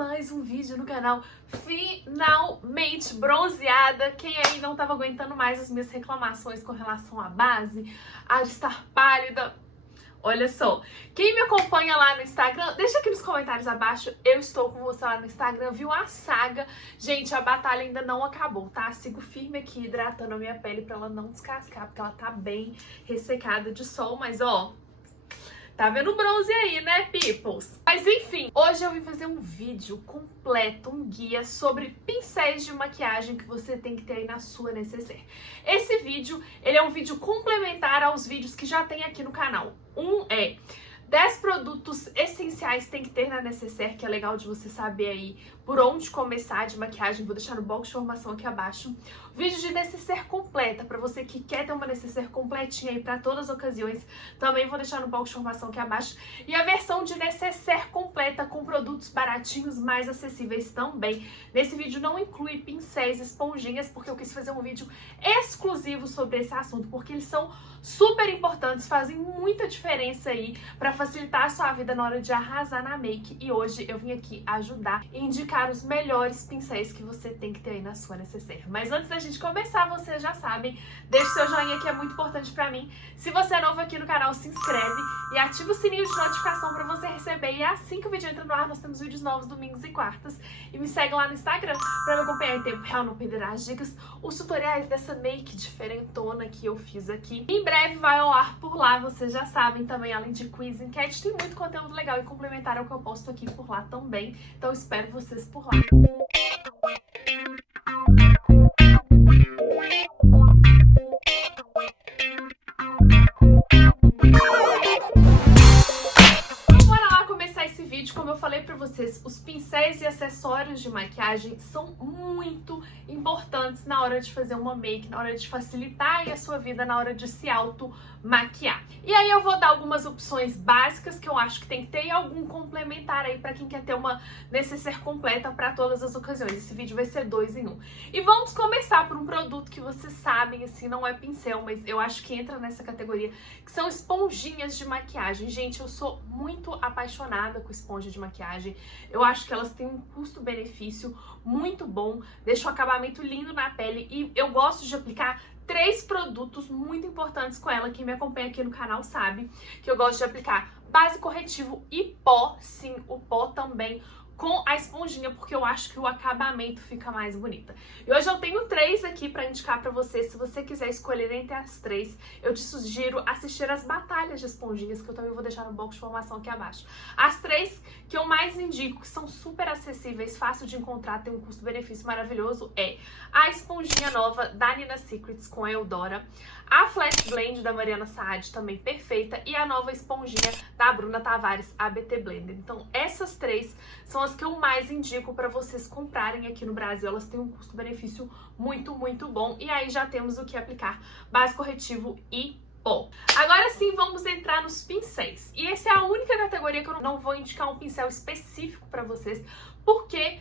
mais um vídeo no canal. Finalmente bronzeada. Quem aí não tava aguentando mais as minhas reclamações com relação à base, a de estar pálida? Olha só, quem me acompanha lá no Instagram, deixa aqui nos comentários abaixo, eu estou com você lá no Instagram, viu a saga? Gente, a batalha ainda não acabou, tá? Sigo firme aqui, hidratando a minha pele pra ela não descascar, porque ela tá bem ressecada de sol, mas ó, tá vendo o bronze aí, né, peoples? Mas enfim, hoje eu vim fazer um vídeo completo, um guia sobre pincéis de maquiagem que você tem que ter aí na sua necessaire. Esse vídeo, ele é um vídeo complementar aos vídeos que já tem aqui no canal. Um é 10 produtos essenciais que tem que ter na necessaire, que é legal de você saber aí por onde começar de maquiagem. Vou deixar no box de informação aqui abaixo. Vídeo de necessaire completa, para você que quer ter uma necessaire completinha aí para todas as ocasiões, também vou deixar no box de informação aqui abaixo. E a versão de necessaire completa com produtos baratinhos, mais acessíveis também. Nesse vídeo não inclui pincéis, esponjinhas, porque eu quis fazer um vídeo exclusivo sobre esse assunto, porque eles são super importantes, fazem muita diferença aí para facilitar a sua vida na hora de arrasar na make. E hoje eu vim aqui ajudar e indicar os melhores pincéis que você tem que ter aí na sua necessaire. Mas antes da gente começar, vocês já sabem, deixe seu joinha que é muito importante para mim. Se você é novo aqui no canal, se inscreve e ativa o sininho de notificação para você receber. E assim que o vídeo entra no ar, nós temos vídeos novos domingos e quartas. E me segue lá no Instagram para me acompanhar em tempo real, não perder as dicas, os tutoriais dessa make diferentona que eu fiz aqui. Em breve vai ao ar por lá, vocês já sabem também, além de quiz, enquete, tem muito conteúdo legal e complementar ao que eu posto aqui por lá também. Então espero vocês por lá. Como eu falei pra vocês, os pincéis e acessórios de maquiagem são muito importantes na hora de fazer uma make, na hora de facilitar aí a sua vida, na hora de se auto-maquiar. E aí eu vou dar algumas opções básicas que eu acho que tem que ter e algum complementar aí pra quem quer ter uma necessaire completa pra todas as ocasiões. Esse vídeo vai ser 2 em 1. E vamos começar por um produto que vocês sabem, assim, não é pincel, mas eu acho que entra nessa categoria, que são esponjinhas de maquiagem. Gente, eu sou muito apaixonada com esponja de maquiagem. Eu acho que elas têm um custo-benefício muito bom, deixa um acabamento lindo na pele e eu gosto de aplicar 3 produtos muito importantes com ela. Quem me acompanha aqui no canal sabe que eu gosto de aplicar base, corretivo e pó. Sim, o pó também com a esponjinha, porque eu acho que o acabamento fica mais bonita. E hoje eu tenho 3 aqui pra indicar pra você. Se você quiser escolher entre as 3, eu te sugiro assistir as batalhas de esponjinhas, que eu também vou deixar no box de informação aqui abaixo. As 3 que eu mais indico, que são super acessíveis, fácil de encontrar, tem um custo-benefício maravilhoso, é a esponjinha nova da Nina Secrets com a Eudora, a Flash Blend da Mariana Saad, também perfeita, e a nova esponjinha da Bruna Tavares, a BT Blender. Então essas 3 são as que eu mais indico para vocês comprarem aqui no Brasil. Elas têm um custo-benefício muito, muito bom. E aí já temos o que aplicar: base, corretivo e pó. Agora sim, vamos entrar nos pincéis. E essa é a única categoria que eu não vou indicar um pincel específico para vocês, porque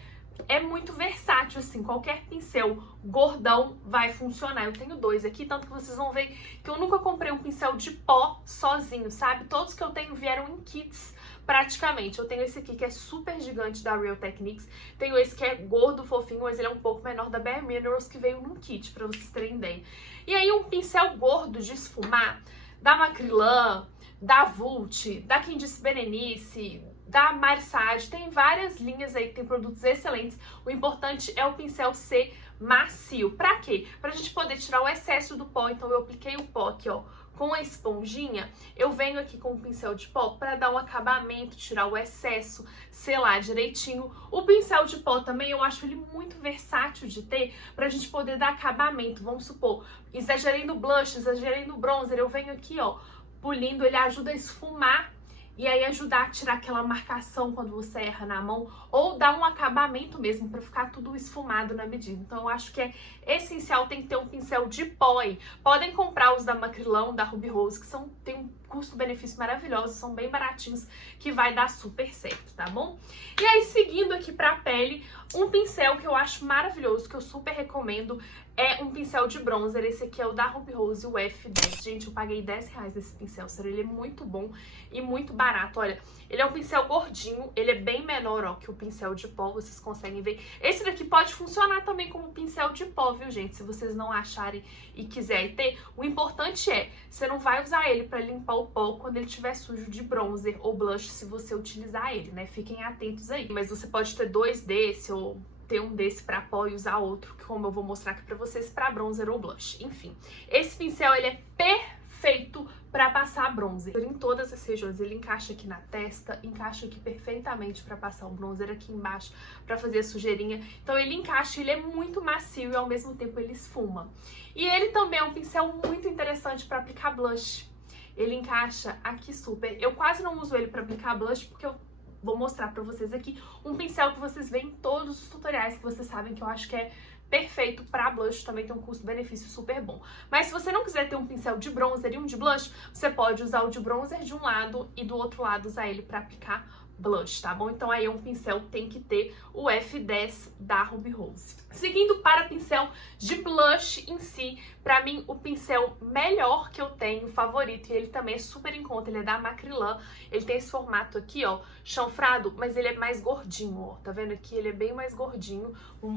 é muito versátil, assim, qualquer pincel gordão vai funcionar. Eu tenho 2 aqui, tanto que vocês vão ver que eu nunca comprei um pincel de pó sozinho, sabe? Todos que eu tenho vieram em kits, praticamente. Eu tenho esse aqui que é super gigante da Real Techniques, tenho esse que é gordo, fofinho, mas ele é um pouco menor da Bare Minerals, que veio num kit, pra vocês terem ideia. E aí um pincel gordo de esfumar, da Macrylan, da Vult, da Quem Disse Berenice, da Mari Saad, tem várias linhas aí que tem produtos excelentes. O importante é o pincel ser macio. Pra quê? Pra gente poder tirar o excesso do pó. Então eu apliquei o pó aqui, ó, com a esponjinha. Eu venho aqui com o pincel de pó pra dar um acabamento, tirar o excesso, selar direitinho. O pincel de pó também, eu acho ele muito versátil de ter pra gente poder dar acabamento. Vamos supor, exagerei no blush, exagerei no bronzer, eu venho aqui, ó, pulindo, ele ajuda a esfumar e aí ajudar a tirar aquela marcação quando você erra na mão, ou dar um acabamento mesmo pra ficar tudo esfumado na medida. Então eu acho que é essencial, tem que ter um pincel de pó aí. Podem comprar os da Macrylan, da Ruby Rose, que tem um custo-benefício maravilhoso, são bem baratinhos, que vai dar super certo, tá bom? E aí, seguindo aqui pra pele, um pincel que eu acho maravilhoso, que eu super recomendo, é um pincel de bronzer. Esse aqui é o da Ruby Rose, o F10. Gente, eu paguei R$10 nesse pincel, sério, ele é muito bom e muito barato. Olha, ele é um pincel gordinho, ele é bem menor, ó, que o pincel de pó, vocês conseguem ver. Esse daqui pode funcionar também como pincel de pó, viu, gente? Se vocês não acharem e quiserem ter, o importante é, você não vai usar ele pra limpar o pó quando ele estiver sujo de bronzer ou blush, se você utilizar ele, né? Fiquem atentos aí. Mas você pode ter dois desse ou ter um desse pra pó e usar outro, como eu vou mostrar aqui pra vocês, pra bronzer ou blush. Enfim, esse pincel, ele é perfeito pra passar bronzer em todas as regiões. Ele encaixa aqui na testa, encaixa aqui perfeitamente pra passar o bronzer, aqui embaixo pra fazer a sujeirinha. Então ele encaixa, ele é muito macio e ao mesmo tempo ele esfuma. E ele também é um pincel muito interessante pra aplicar blush. Ele encaixa aqui super. Eu quase não uso ele pra aplicar blush porque eu vou mostrar pra vocês aqui um pincel que vocês veem em todos os tutoriais, que vocês sabem que eu acho que é perfeito pra blush, também tem um custo-benefício super bom. Mas se você não quiser ter um pincel de bronzer e um de blush, você pode usar o de bronzer de um lado e do outro lado usar ele pra aplicar blush, tá bom? Então aí um pincel tem que ter o F10 da Ruby Rose. Seguindo para pincel de blush em si, pra mim o pincel melhor que eu tenho, favorito, e ele também é super em conta, ele é da Macrylan, ele tem esse formato aqui, ó, chanfrado, mas ele é mais gordinho, ó, tá vendo aqui? Ele é bem mais gordinho.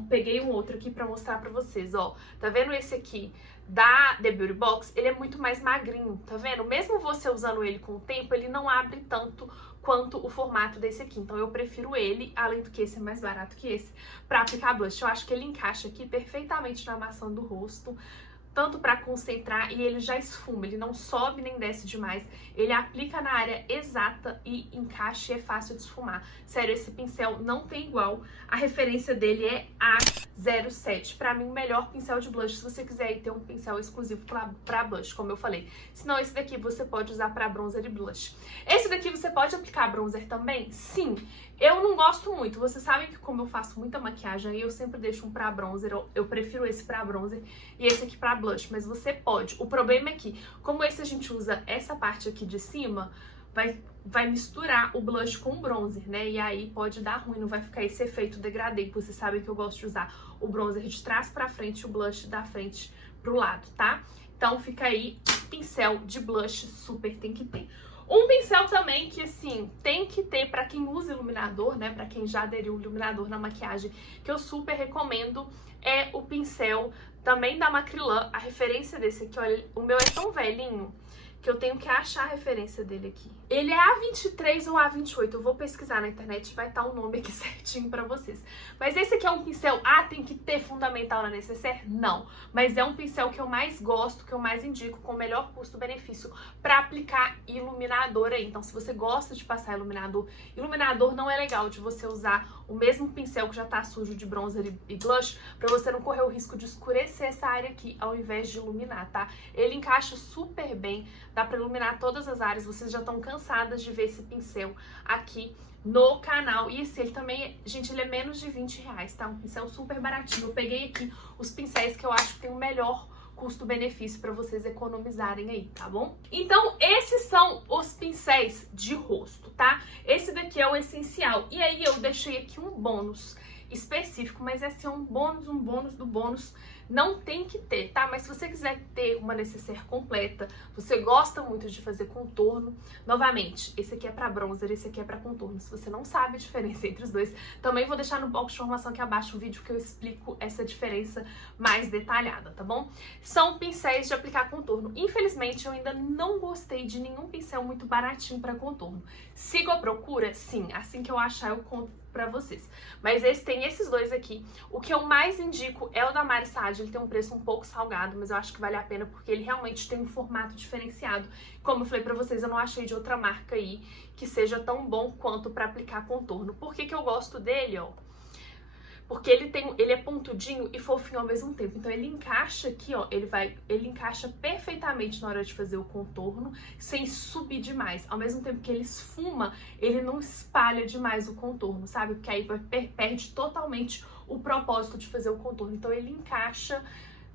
Peguei um outro aqui pra mostrar pra vocês, ó, tá vendo esse aqui? Da The Beauty Box, ele é muito mais magrinho, tá vendo? Mesmo você usando ele com o tempo, ele não abre tanto quanto o formato desse aqui. Então eu prefiro ele, além do que esse é mais barato que esse, pra aplicar blush. Eu acho que ele encaixa aqui perfeitamente na maçã do rosto, tanto pra concentrar, e ele já esfuma, ele não sobe nem desce demais, ele aplica na área exata e encaixa e é fácil de esfumar. Sério, esse pincel não tem igual, a referência dele é A07, pra mim o melhor pincel de blush, se você quiser ter um pincel exclusivo pra blush, como eu falei. Senão esse daqui você pode usar pra bronzer e blush. Esse daqui você pode aplicar bronzer também? Sim. Eu não gosto muito, vocês sabem que como eu faço muita maquiagem, eu sempre deixo um pra bronzer, eu prefiro esse pra bronzer e esse aqui pra blush, mas você pode. O problema é que, como esse a gente usa essa parte aqui de cima, vai misturar o blush com o bronzer, né? E aí pode dar ruim, não vai ficar esse efeito degradê, porque vocês sabem que eu gosto de usar o bronzer de trás pra frente e o blush da frente pro lado, tá? Então fica aí, pincel de blush super tem que ter. Um pincel também que, assim, tem que ter pra quem usa iluminador, né? Pra quem já aderiu o iluminador na maquiagem, que eu super recomendo, é o pincel também da Macrylan. A referência desse aqui, olha, o meu é tão velhinho que eu tenho que achar a referência dele aqui. Ele é A23 ou A28, eu vou pesquisar na internet, vai estar o nome aqui certinho pra vocês. Mas esse aqui é um pincel, tem que ter fundamental na necessaire? Não, mas é um pincel que eu mais gosto, que eu mais indico, com o melhor custo-benefício pra aplicar iluminador aí. Então se você gosta de passar iluminador não é legal de você usar o mesmo pincel que já tá sujo de bronzer e blush, pra você não correr o risco de escurecer essa área aqui, ao invés de iluminar, tá? Ele encaixa super bem, dá pra iluminar todas as áreas, vocês já estão cansadas de ver esse pincel aqui no canal. E esse, ele também, gente, ele é menos de R$20, tá? Um pincel super baratinho. Eu peguei aqui os pincéis que eu acho que tem o melhor custo-benefício pra vocês economizarem aí, tá bom? Então, esses são os pincéis de rosto, tá? Esse daqui é o essencial. E aí eu deixei aqui um bônus específico, mas esse é um bônus do bônus. Não tem que ter, tá? Mas se você quiser ter uma necessaire completa, você gosta muito de fazer contorno, novamente, esse aqui é pra bronzer, esse aqui é pra contorno. Se você não sabe a diferença entre os dois, também vou deixar no box de informação aqui abaixo o vídeo que eu explico essa diferença mais detalhada, tá bom? São pincéis de aplicar contorno. Infelizmente, eu ainda não gostei de nenhum pincel muito baratinho pra contorno. Sigo a procura? Sim. Assim que eu achar, eu conto pra vocês. Mas tem esses dois aqui. O que eu mais indico é o da Mari Saad. Ele tem um preço um pouco salgado, mas eu acho que vale a pena porque ele realmente tem um formato diferenciado. Como eu falei pra vocês, eu não achei de outra marca aí que seja tão bom quanto pra aplicar contorno. Por que que eu gosto dele, ó? Porque ele é pontudinho e fofinho ao mesmo tempo. Então ele encaixa aqui, ó, ele encaixa perfeitamente na hora de fazer o contorno, sem subir demais. Ao mesmo tempo que ele esfuma, ele não espalha demais o contorno, sabe? Porque aí perde totalmente o propósito de fazer o contorno. Então ele encaixa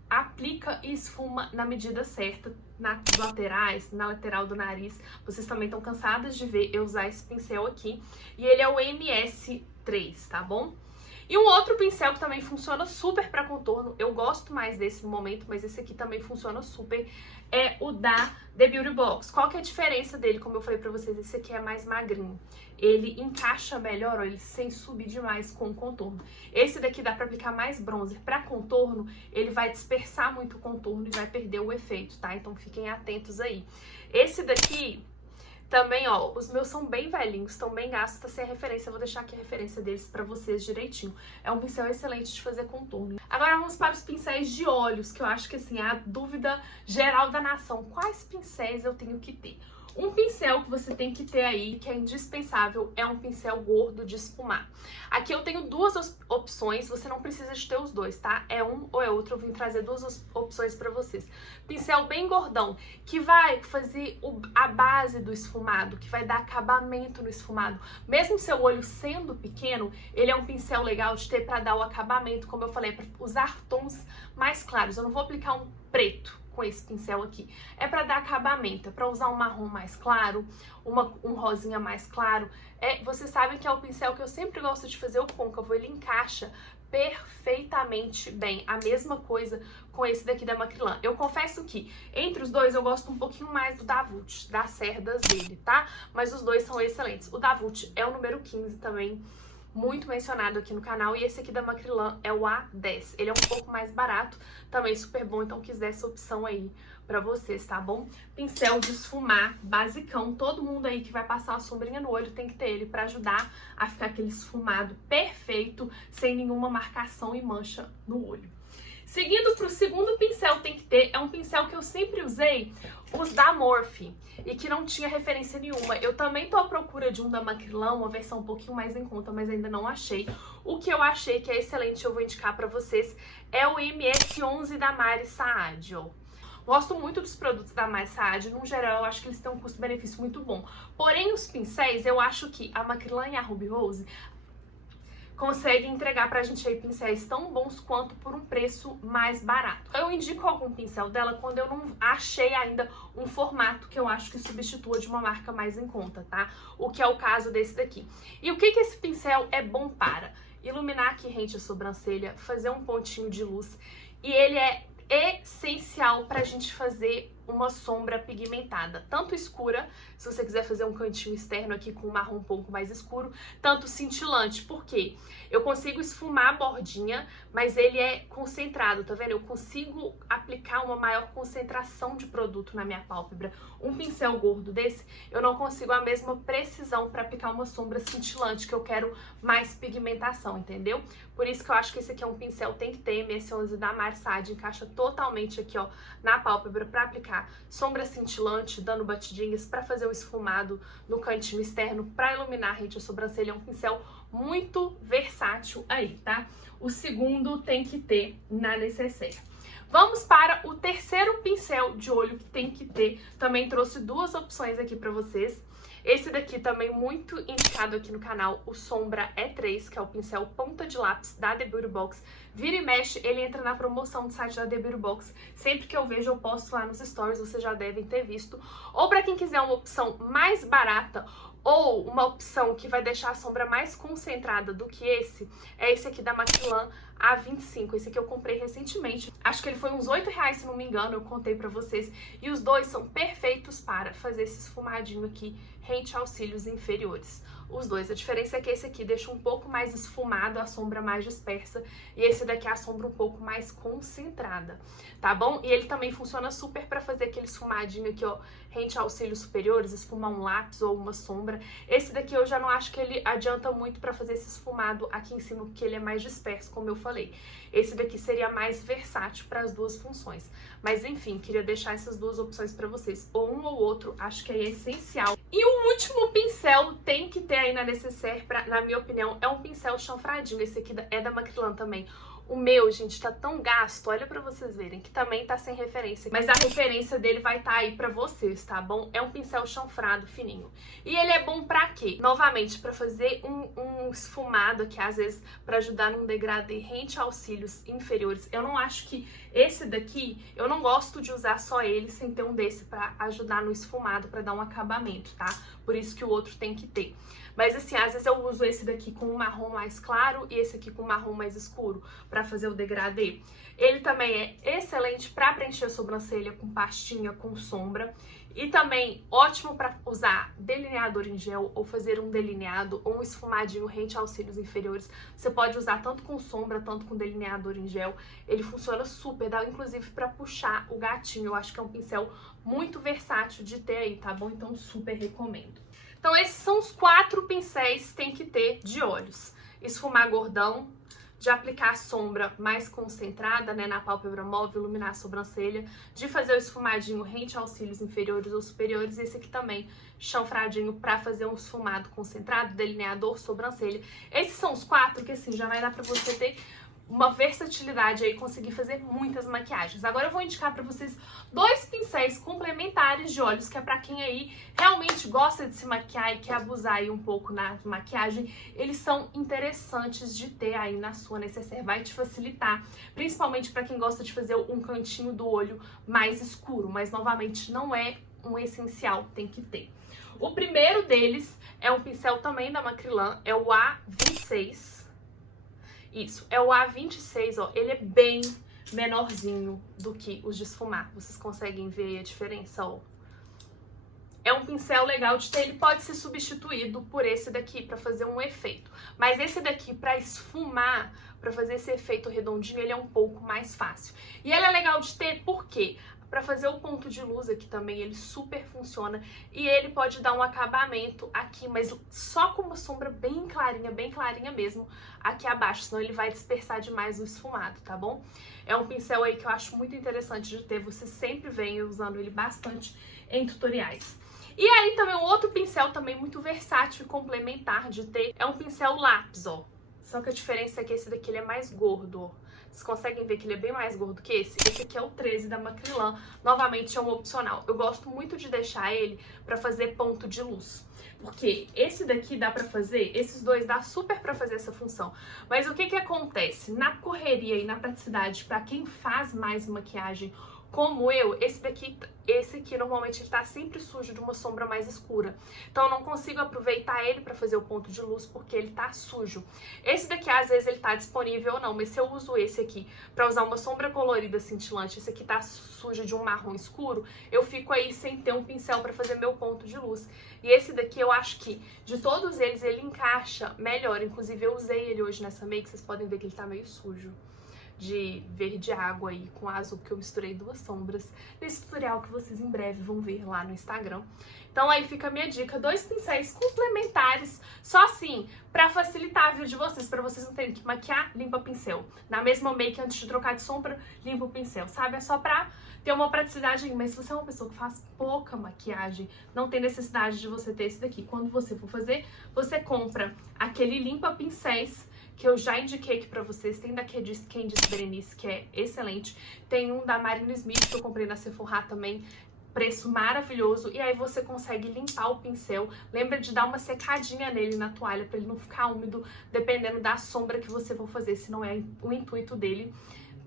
aplica e esfuma na medida certa, nas laterais, na lateral do nariz. Vocês também estão cansadas de ver eu usar esse pincel aqui. E ele é o MS3, tá bom? E um outro pincel que também funciona super para contorno, eu gosto mais desse no momento, mas esse aqui também funciona super, é o da The Beauty Box. Qual que é a diferença dele? Como eu falei pra vocês, esse aqui é mais magrinho. Ele encaixa melhor, ó, ele sem subir demais com o contorno. Esse daqui dá pra aplicar mais bronzer. Pra contorno, ele vai dispersar muito o contorno e vai perder o efeito, tá? Então fiquem atentos aí. Esse daqui... Também, ó, os meus são bem velhinhos, estão bem gastos, tá sem a referência. Eu vou deixar aqui a referência deles pra vocês direitinho. É um pincel excelente de fazer contorno. Agora vamos para os pincéis de olhos, que eu acho que, assim, é a dúvida geral da nação. Quais pincéis eu tenho que ter? Um pincel que você tem que ter aí, que é indispensável, é um pincel gordo de esfumar. Aqui eu tenho duas opções, você não precisa de ter os dois, tá? É um ou é outro, eu vim trazer duas opções pra vocês. Pincel bem gordão, que vai fazer a base do esfumado, que vai dar acabamento no esfumado. Mesmo seu olho sendo pequeno, ele é um pincel legal de ter pra dar o acabamento, como eu falei, pra usar tons mais claros. Eu não vou aplicar um preto com esse pincel aqui. É pra dar acabamento, é pra usar um marrom mais claro, um rosinha mais claro. Vocês sabem que é o pincel que eu sempre gosto de fazer o côncavo, ele encaixa perfeitamente bem. A mesma coisa com esse daqui da Macrylan. Eu confesso que entre os dois eu gosto um pouquinho mais do Davult, das cerdas dele, tá? Mas os dois são excelentes. O Davult é o número 15 também, muito mencionado aqui no canal, e esse aqui da Macrylan é o A10. Ele é um pouco mais barato, também super bom, então quiser essa opção aí pra vocês, tá bom? Pincel de esfumar, basicão, todo mundo aí que vai passar uma sombrinha no olho tem que ter ele pra ajudar a ficar aquele esfumado perfeito, sem nenhuma marcação e mancha no olho. Seguindo pro segundo pincel tem que ter, é um pincel que eu sempre usei, os da Morphe, e que não tinha referência nenhuma. Eu também tô à procura de um da Macrylan, uma versão um pouquinho mais em conta, mas ainda não achei. O que eu achei que é excelente, eu vou indicar pra vocês, é o MS11 da Mari Saad, ó. Gosto muito dos produtos da Mari Saad, no geral eu acho que eles têm um custo-benefício muito bom. Porém, os pincéis, eu acho que a Macrylan e a Ruby Rose conseguem entregar pra gente aí pincéis tão bons quanto por um preço mais barato. Eu indico algum pincel dela quando eu não achei ainda um formato que eu acho que substitua de uma marca mais em conta, tá? O que é o caso desse daqui. E o que esse pincel é bom para? Iluminar aqui rente a sobrancelha, fazer um pontinho de luz, e ele é essencial pra gente fazer uma sombra pigmentada, tanto escura, se você quiser fazer um cantinho externo aqui com um marrom um pouco mais escuro, tanto cintilante, porque eu consigo esfumar a bordinha, mas ele é concentrado, tá vendo? Eu consigo aplicar uma maior concentração de produto na minha pálpebra. Um pincel gordo desse, eu não consigo a mesma precisão para aplicar uma sombra cintilante, que eu quero mais pigmentação, entendeu? Por isso que eu acho que esse aqui é um pincel, tem que ter, MS11 da Mari Saad, encaixa totalmente aqui, ó, na pálpebra para aplicar sombra cintilante, dando batidinhas, para fazer o esfumado no cantinho externo, para iluminar a rente a sobrancelha. É um pincel muito versátil aí, tá? O segundo tem que ter na necessaire. Vamos para o terceiro pincel de olho que tem que ter. Também trouxe duas opções aqui para vocês. Esse daqui também muito indicado aqui no canal, o Sombra E3, que é o pincel ponta de lápis da The Beauty Box. Vira e mexe, ele entra na promoção do site da The Beauty Box. Sempre que eu vejo, eu posto lá nos stories, vocês já devem ter visto. Ou para quem quiser uma opção mais barata, ou uma opção que vai deixar a sombra mais concentrada do que esse, é esse aqui da Macrylan A25. Esse aqui eu comprei recentemente. Acho que ele foi uns R$8, se não me engano, eu contei pra vocês. E os dois são perfeitos para fazer esse esfumadinho aqui rente aos cílios inferiores. Os dois. A diferença é que esse aqui deixa um pouco mais esfumado, a sombra mais dispersa, e esse daqui é a sombra um pouco mais concentrada, tá bom? E ele também funciona super pra fazer aquele esfumadinho aqui, ó, rente aos cílios superiores, esfumar um lápis ou uma sombra. Esse daqui eu já não acho que ele adianta muito pra fazer esse esfumado aqui em cima, porque ele é mais disperso, como eu falei. Esse daqui seria mais versátil para as duas funções. Mas enfim, queria deixar essas duas opções para vocês. Ou um ou outro, acho que é essencial. E o último pincel tem que ter aí na necessaire, na minha opinião, é um pincel chanfradinho. Esse aqui é da Macrylan também. O meu, gente, tá tão gasto, olha pra vocês verem, que também tá sem referência. Mas a referência dele vai estar aí pra vocês, tá bom? É um pincel chanfrado fininho. E ele é bom pra quê? Novamente, pra fazer um esfumado aqui, às vezes, pra ajudar num degradê rente aos cílios inferiores. Eu não acho que esse daqui, eu não gosto de usar só ele sem ter um desse pra ajudar no esfumado, pra dar um acabamento, tá? Por isso que o outro tem que ter. Mas assim, às vezes eu uso esse daqui com um marrom mais claro e esse aqui com um marrom mais escuro pra fazer o degradê. Ele também é excelente pra preencher a sobrancelha com pastinha, com sombra. E também ótimo pra usar delineador em gel ou fazer um delineado ou um esfumadinho rente aos cílios inferiores. Você pode usar tanto com sombra, tanto com delineador em gel. Ele funciona super, dá inclusive pra puxar o gatinho. Eu acho que é um pincel muito versátil de ter aí, tá bom? Então super recomendo. Então esses são os 4 pincéis que tem que ter de olhos. Esfumar gordão, de aplicar a sombra mais concentrada, né, na pálpebra móvel, iluminar a sobrancelha, de fazer o esfumadinho rente aos cílios inferiores ou superiores, esse aqui também, chanfradinho, pra fazer um esfumado concentrado, delineador, sobrancelha. Esses são os 4 que, assim, já vai dar pra você ter uma versatilidade aí, conseguir fazer muitas maquiagens. Agora eu vou indicar pra vocês 2 pincéis complementares de olhos, que é pra quem aí realmente gosta de se maquiar e quer abusar aí um pouco na maquiagem. Eles são interessantes de ter aí na sua necessaire, vai te facilitar, principalmente pra quem gosta de fazer um cantinho do olho mais escuro, mas novamente não é um essencial, tem que ter. O primeiro deles é um pincel também da Macrylan, é o A26. Isso, é o A26, ó, ele é bem menorzinho do que os de esfumar. Vocês conseguem ver a diferença, ó. É um pincel legal de ter, ele pode ser substituído por esse daqui pra fazer um efeito. Mas esse daqui pra esfumar, pra fazer esse efeito redondinho, ele é um pouco mais fácil. E ele é legal de ter por quê? Pra fazer o ponto de luz aqui também, ele super funciona. E ele pode dar um acabamento aqui, mas só com uma sombra bem clarinha mesmo, aqui abaixo. Senão ele vai dispersar demais o esfumado, tá bom? É um pincel aí que eu acho muito interessante de ter. Você sempre vem usando ele bastante em tutoriais. E aí também um outro pincel também muito versátil e complementar de ter é um pincel lápis, ó. Só que a diferença é que esse daqui ele é mais gordo, ó. Vocês conseguem ver que ele é bem mais gordo que esse? Esse aqui é o 13 da Macrylan, novamente é um opcional. Eu gosto muito de deixar ele pra fazer ponto de luz, porque esse daqui dá pra fazer, esses dois dá super pra fazer essa função. Mas o que que acontece? Na correria e na praticidade, pra quem faz mais maquiagem como eu, esse aqui normalmente ele tá sempre sujo de uma sombra mais escura. Então eu não consigo aproveitar ele pra fazer o ponto de luz porque ele tá sujo. Esse daqui às vezes ele tá disponível ou não, mas se eu uso esse aqui pra usar uma sombra colorida cintilante, esse aqui tá sujo de um marrom escuro, eu fico aí sem ter um pincel pra fazer meu ponto de luz. E esse daqui eu acho que de todos eles ele encaixa melhor, inclusive eu usei ele hoje nessa make, vocês podem ver que ele tá meio sujo de verde água aí com azul, porque eu misturei 2 sombras nesse tutorial que vocês em breve vão ver lá no Instagram. Então aí fica a minha dica, 2 pincéis complementares, só assim, pra facilitar a vida de vocês, pra vocês não terem que maquiar, limpa pincel. Na mesma make, antes de trocar de sombra, limpa o pincel, sabe? É só pra ter uma praticidade, mas se você é uma pessoa que faz pouca maquiagem, não tem necessidade de você ter esse daqui. Quando você for fazer, você compra aquele limpa pincéis, que eu já indiquei aqui pra vocês. Tem da Candice Berenice, que é excelente. Tem um da Marina Smith, que eu comprei na Sephora também. Preço maravilhoso. E aí você consegue limpar o pincel. Lembra de dar uma secadinha nele na toalha, pra ele não ficar úmido, dependendo da sombra que você for fazer, se não é o intuito dele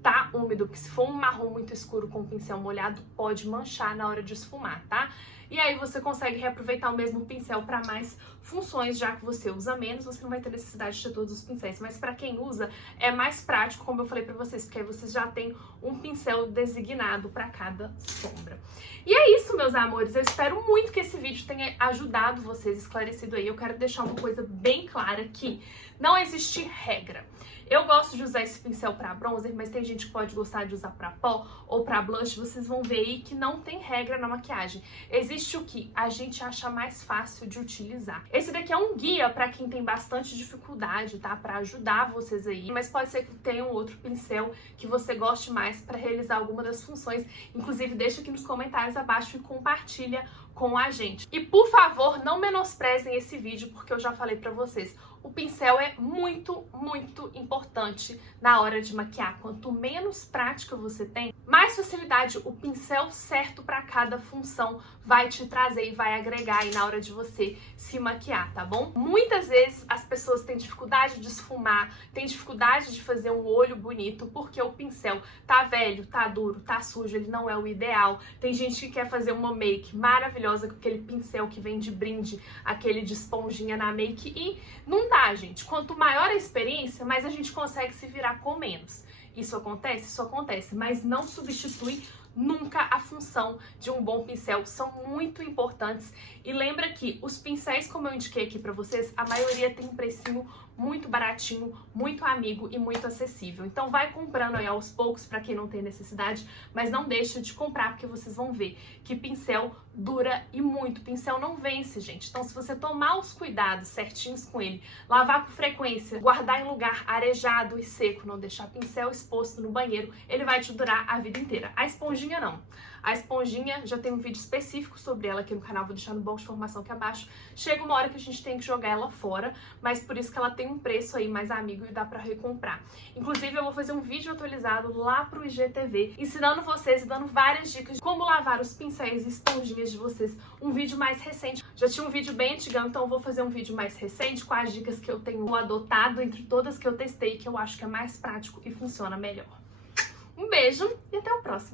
tá úmido, porque se for um marrom muito escuro com o pincel molhado, pode manchar na hora de esfumar, tá? E aí você consegue reaproveitar o mesmo pincel para mais funções, já que você usa menos, você não vai ter necessidade de ter todos os pincéis. Mas para quem usa, é mais prático, como eu falei para vocês, porque aí vocês já têm um pincel designado para cada sombra. E é isso, meus amores. Eu espero muito que esse vídeo tenha ajudado vocês, esclarecido aí. Eu quero deixar uma coisa bem clara aqui. Não existe regra. Eu gosto de usar esse pincel pra bronzer, mas tem gente que pode gostar de usar pra pó ou pra blush. Vocês vão ver aí que não tem regra na maquiagem. Existe o que a gente acha mais fácil de utilizar. Esse daqui é um guia pra quem tem bastante dificuldade, tá? Pra ajudar vocês aí. Mas pode ser que tenha um outro pincel que você goste mais pra realizar alguma das funções. Inclusive, deixa aqui nos comentários abaixo e compartilha com a gente. E por favor, não menosprezem esse vídeo, porque eu já falei pra vocês, o pincel é muito, muito importante na hora de maquiar. Quanto menos prática você tem, mais facilidade o pincel certo para cada função vai te trazer e vai agregar aí na hora de você se maquiar, tá bom? Muitas vezes as pessoas têm dificuldade de esfumar, têm dificuldade de fazer um olho bonito, porque o pincel tá velho, tá duro, tá sujo, ele não é o ideal. Tem gente que quer fazer uma make maravilhosa com aquele pincel que vem de brinde, aquele de esponjinha na make, e não dá, gente. Quanto maior a experiência, mais a gente consegue se virar com menos. Isso acontece, mas não substitui nunca a função de um bom pincel. São muito importantes. E lembra que os pincéis, como eu indiquei aqui pra vocês, a maioria tem um precinho muito baratinho, muito amigo e muito acessível. Então vai comprando aí aos poucos pra quem não tem necessidade, mas não deixa de comprar, porque vocês vão ver que pincel dura e muito. Pincel não vence, gente. Então se você tomar os cuidados certinhos com ele, lavar com frequência, guardar em lugar arejado e seco, não deixar pincel exposto no banheiro, ele vai te durar a vida inteira. A esponjinha não. A esponjinha, já tem um vídeo específico sobre ela aqui no canal, vou deixar no box de informação aqui abaixo. Chega uma hora que a gente tem que jogar ela fora, mas por isso que ela tem um preço aí mais amigo e dá pra recomprar. Inclusive, eu vou fazer um vídeo atualizado lá pro IGTV, ensinando vocês e dando várias dicas de como lavar os pincéis e esponjinhas de vocês. Um vídeo mais recente. Já tinha um vídeo bem antigão, então eu vou fazer um vídeo mais recente com as dicas que eu tenho adotado entre todas que eu testei, que eu acho que é mais prático e funciona melhor. Um beijo e até o próximo.